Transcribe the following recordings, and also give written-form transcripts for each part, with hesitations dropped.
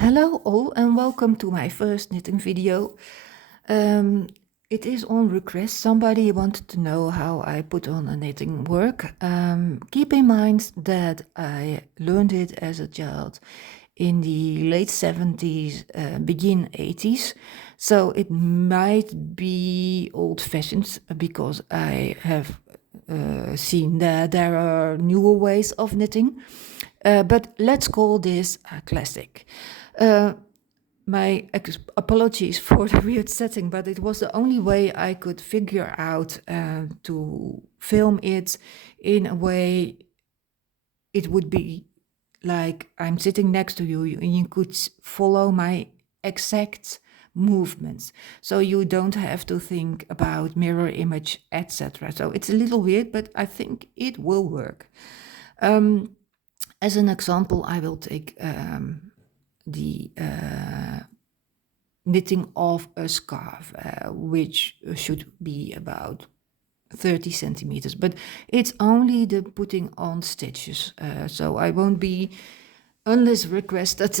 Hello all and welcome to my first knitting video. It is on request. Somebody wanted to know how I put on a knitting work. Keep in mind that I learned it as a child in the late 70s, begin 80s. So it might be old-fashioned because I have seen that there are newer ways of knitting. But let's call this a classic. My apologies for the weird setting, but it was the only way I could figure out to film it in a way it would be like I'm sitting next to you and you could follow my exact movements. So you don't have to think about mirror image, etc. So it's a little weird, but I think it will work. As an example, I will take the knitting of a scarf, which should be about 30 centimeters, but it's only the putting on stitches. So I won't be, unless requested,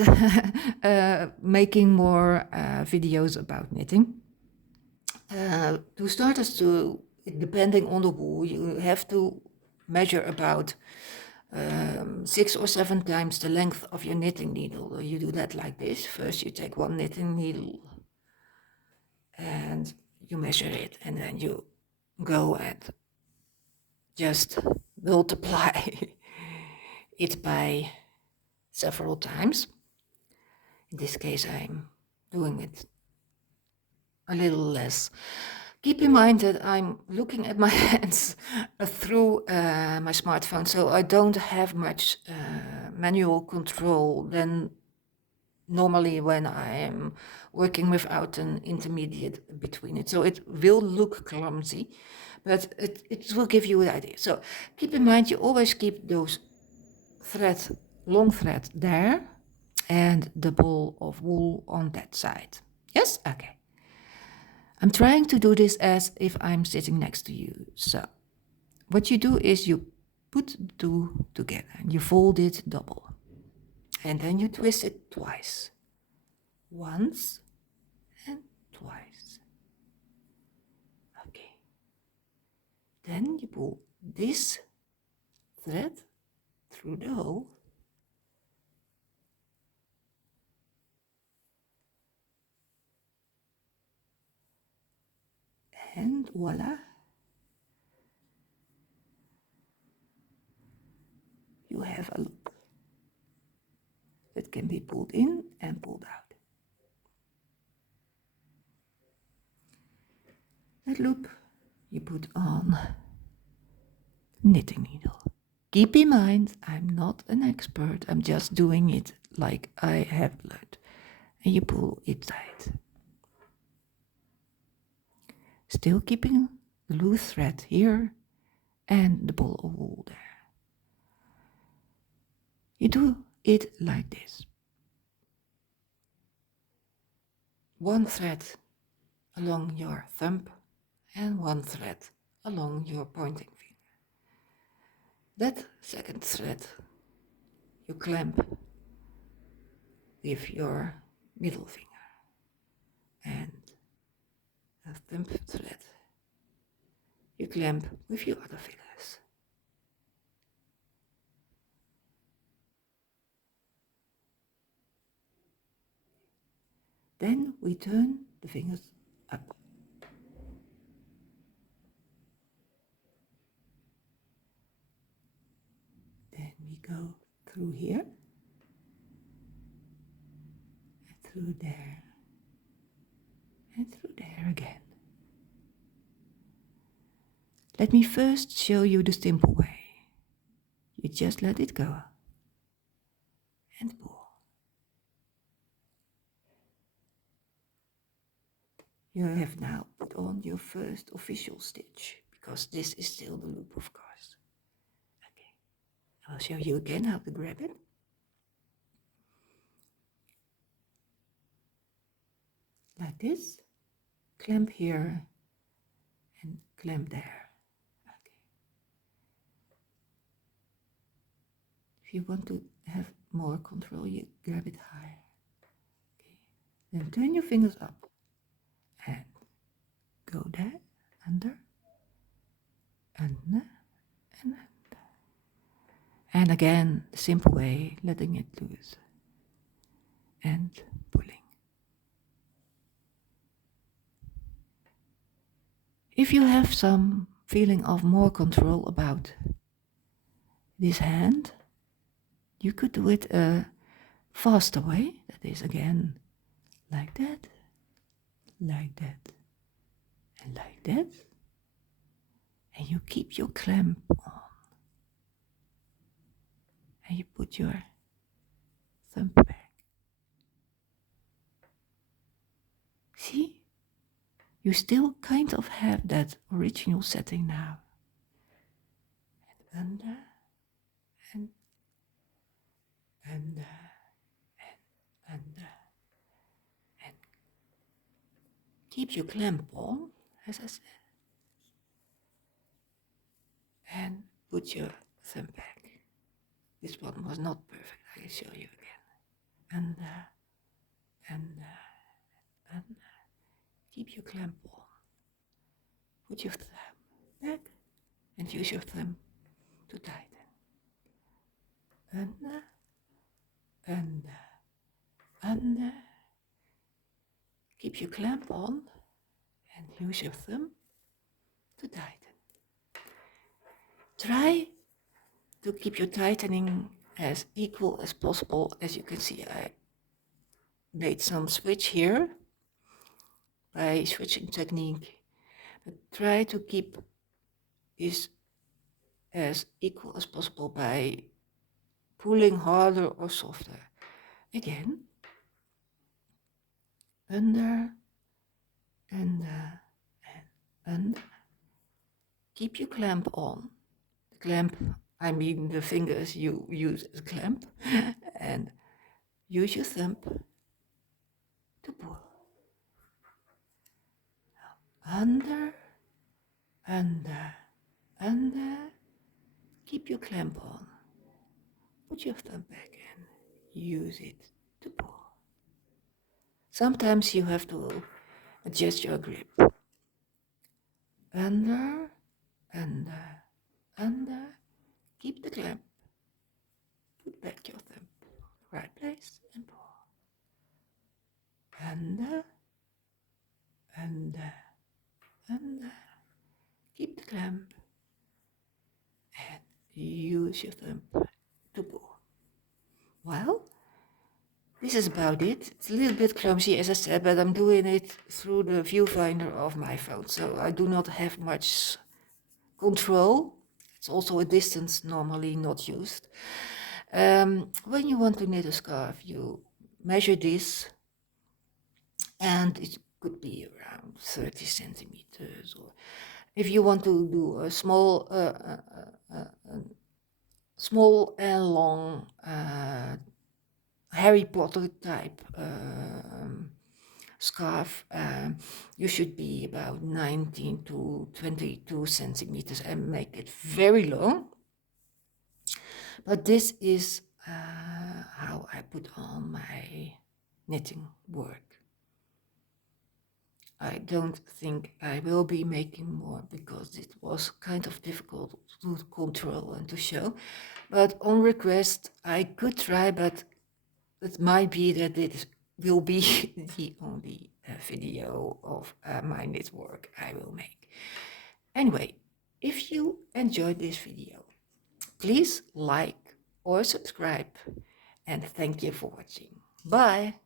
making more videos about knitting. To start us to, depending on the wool, you have to measure about 6 or 7 times the length of your knitting needle. You do that like this. First you take one knitting needle and you measure it, and then you go and just multiply it by several times. In this case I'm doing it a little less. Keep in mind that I'm looking at my hands through my smartphone, so I don't have much manual control than normally when I am working without an intermediate between it. So it will look clumsy, but it will give you an idea. So keep in mind, you always keep those long thread there and the ball of wool on that side. Yes? Okay. I'm trying to do this as if I'm sitting next to you. So what you do is you put the two together and you fold it double. And then you twist it twice. Once and twice. Okay. Then you pull this thread through the hole. And voila. You have a loop that can be pulled in and pulled out. That loop you put on knitting needle. Keep in mind, I'm not an expert, I'm just doing it like I have learned. And you pull it tight. Still keeping the loose thread here and the ball of wool there. You do it like this. One thread along your thumb and one thread along your pointing finger. That second thread you clamp with your middle finger, and the thumb thread you clamp with your other fingers. Then we turn the fingers up. Then we go through here, and through there, and through there again. Let me first show you the simple way. You just let it go and pull. You have now put on your first official stitch, because this is still the loop, of course. Okay, I'll show you again how to grab it. Like this, clamp here and clamp there. Okay. If you want to have more control, you grab it higher. Then turn your fingers up and go there, under, under, and under. And again, the simple way, letting it loose and pulling. If you have some feeling of more control about this hand, you could do it a faster way. That is again like that, and like that. And you keep your clamp on. And you put your thumb back. See? You still kind of have that original setting now. And under, and under, and under. And keep your clamp on, as I said. And put your thumb back. This one was not perfect, I will show you again. Under, under. Keep your clamp on. Put your thumb back and use your thumb to tighten. Under. Keep your clamp on and use your thumb to tighten. Try to keep your tightening as equal as possible. As you can see, I made some switch here by switching technique. But try to keep this as equal as possible by pulling harder or softer. Again, under, and under. Keep your clamp on. The clamp, I mean the fingers you use as clamp, and use your thumb to pull. Under, keep your clamp on. Put your thumb back and use it to pull. Sometimes you have to adjust your grip. Under, keep the clamp. Put back your thumb, right place, and pull. Under, keep the clamp, and use your thumb to pull. Well, this is about it. It's a little bit clumsy, as I said, but I'm doing it through the viewfinder of my phone, so I do not have much control. It's also a distance normally not used. When you want to knit a scarf, you measure this, and it could be around 30 centimeters. Or if you want to do a small and long Harry Potter type scarf, you should be about 19 to 22 centimeters and make it very long. But this is how I put on my knitting work. I don't think I will be making more because it was kind of difficult to control and to show. But on request, I could try, but it might be that it will be the only video of my knit work I will make. Anyway, if you enjoyed this video, please like or subscribe, and thank you for watching. Bye!